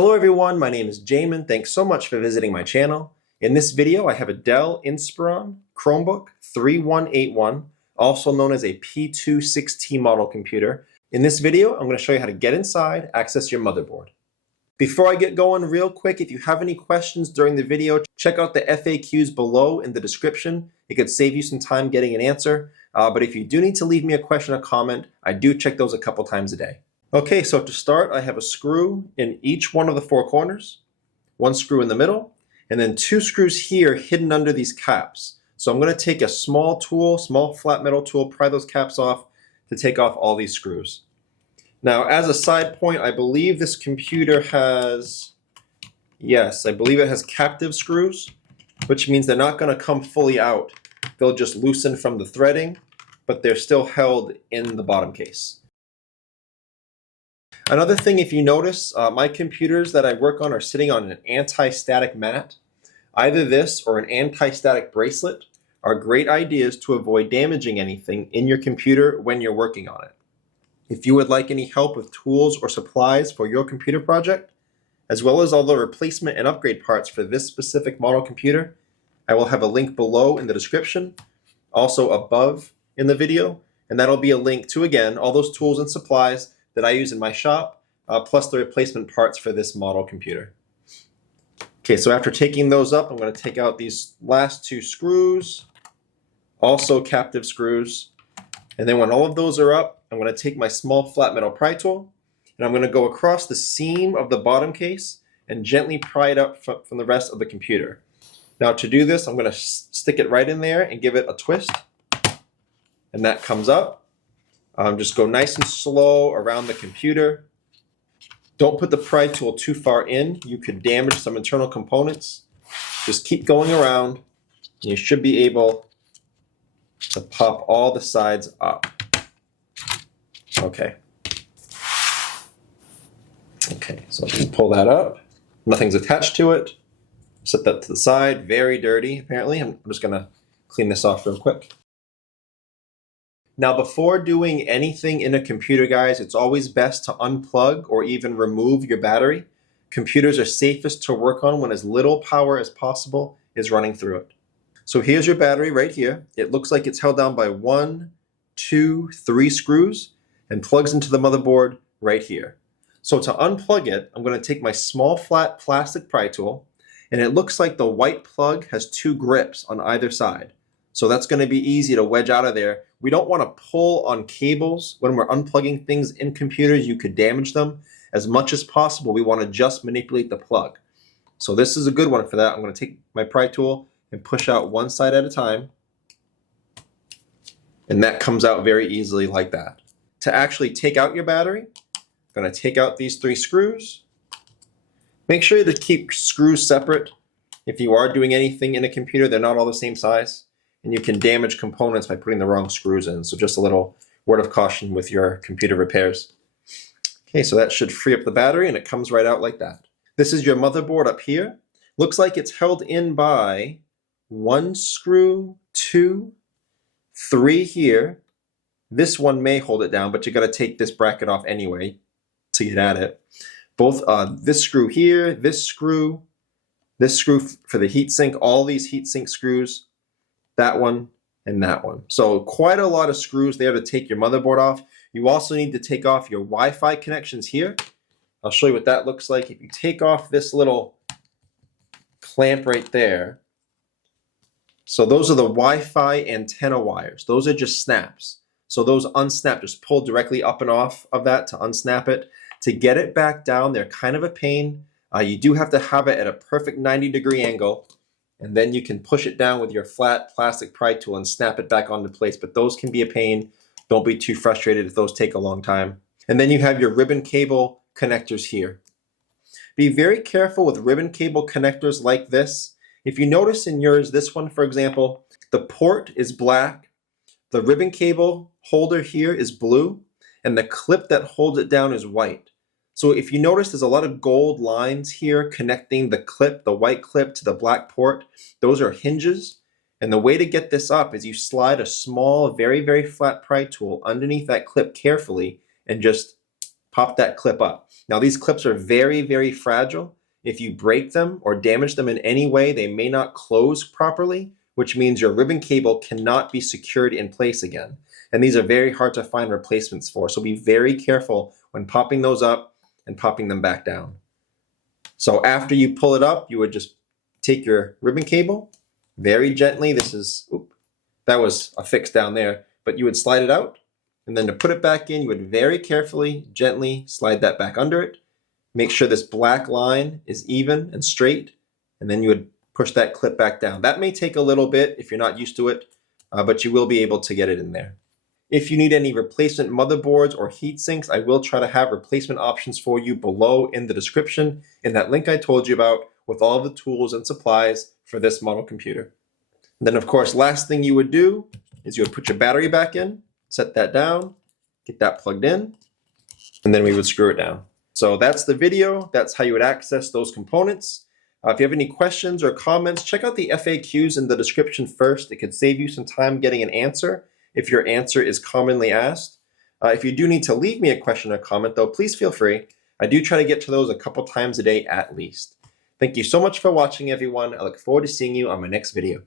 Hello everyone, my name is Jamin. Thanks so much for visiting my channel. In this video, I have a Dell Inspiron Chromebook 3181, also known as a P26T model computer. In this video, I'm going to show you how to get inside, access your motherboard. Before I get going real quick, if you have any questions during the video, check out the FAQs below in the description. It could save you some time getting an answer. But if you do need to leave me a question or comment, I do check those a couple times a day. Okay, so to start, I have a screw in each one of the four corners, one screw in the middle, and then two screws here hidden under these caps. So I'm going to take a small tool, small flat metal tool, pry those caps off to take off all these screws. Now, as a side point, I believe this computer has, yes, I believe it has captive screws, which means they're not going to come fully out. They'll just loosen from the threading, but they're still held in the bottom case. Another thing, if you notice, my computers that I work on are sitting on an anti-static mat. Either this or an anti-static bracelet are great ideas to avoid damaging anything in your computer when you're working on it. If you would like any help with tools or supplies for your computer project, as well as all the replacement and upgrade parts for this specific model computer, I will have a link below in the description, also above in the video, and that'll be a link to, again, all those tools and supplies that I use in my shop, plus the replacement parts for this model computer. Okay, so after taking those up, I'm going to take out these last two screws, also captive screws, and then when all of those are up, I'm going to take my small flat metal pry tool, and I'm going to go across the seam of the bottom case and gently pry it up from the rest of the computer. Now to do this, I'm going to stick it right in there and give it a twist, and that comes up. Just go nice and slow around the computer. Don't put the pry tool too far in. You could damage some internal components. Just keep going around, and you should be able to pop all the sides up. Okay. Okay, so you pull that up. Nothing's attached to it. Set that to the side. Very dirty, apparently. I'm just going to clean this off real quick. Now, before doing anything in a computer, guys, it's always best to unplug or even remove your battery. Computers are safest to work on when as little power as possible is running through it. So here's your battery right here. It looks like it's held down by 1, 2, 3 screws and plugs into the motherboard right here. So to unplug it, I'm going to take my small flat plastic pry tool, and it looks like the white plug has 2 grips on either side. So that's going to be easy to wedge out of there. We don't want to pull on cables when we're unplugging things in computers. You could damage them. As much as possible, we want to just manipulate the plug. So this is a good one for that. I'm going to take my pry tool and push out one side at a time. And that comes out very easily like that. To actually take out your battery, I'm going to take out these 3 screws. Make sure to keep screws separate. If you are doing anything in a computer, they're not all the same size. And you can damage components by putting the wrong screws in. So just a little word of caution with your computer repairs. Okay, so that should free up the battery, and it comes right out like that. This is your motherboard up here. Looks like it's held in by 1 screw, 2, 3 here. This one may hold it down, but you got to take this bracket off anyway to get at it. Both this screw here, this screw for the heatsink, all these heatsink screws, that one, and that one. So quite a lot of screws there to take your motherboard off. You also need to take off your Wi-Fi connections here. I'll show you what that looks like. If you take off this little clamp right there, so those are the Wi-Fi antenna wires. Those are just snaps. So those unsnap, just pull directly up and off of that to unsnap it. To get it back down, they're kind of a pain. You do have to have it at a perfect 90-degree angle. And then you can push it down with your flat plastic pry tool and snap it back onto place. But those can be a pain. Don't be too frustrated if those take a long time. And then you have your ribbon cable connectors here. Be very careful with ribbon cable connectors like this. If you notice in yours, this one, for example, the port is black. The ribbon cable holder here is blue. And the clip that holds it down is white. So if you notice, there's a lot of gold lines here connecting the clip, the white clip, to the black port. Those are hinges. And the way to get this up is you slide a small, very, very flat pry tool underneath that clip carefully and just pop that clip up. Now these clips are very, very fragile. If you break them or damage them in any way, they may not close properly, which means your ribbon cable cannot be secured in place again. And these are very hard to find replacements for, so be very careful when popping those up and popping them back down. So after you pull it up, you would just take your ribbon cable very gently. That was a fix down there, but you would slide it out, and then to put it back in, you would very carefully, gently slide that back under it. Make sure this black line is even and straight, and then you would push that clip back down. That may take a little bit if you're not used to it, but you will be able to get it in there. If you need any replacement motherboards or heat sinks, I will try to have replacement options for you below in the description in that link I told you about with all the tools and supplies for this model computer. And then of course, last thing you would do is you would put your battery back in, set that down, get that plugged in, and then we would screw it down. So that's the video. That's how you would access those components. If you have any questions or comments, check out the FAQs in the description first. It could save you some time getting an answer if your answer is commonly asked. If you do need to leave me a question or comment, though, please feel free. I do try to get to those a couple times a day at least. Thank you so much for watching, everyone. I look forward to seeing you on my next video.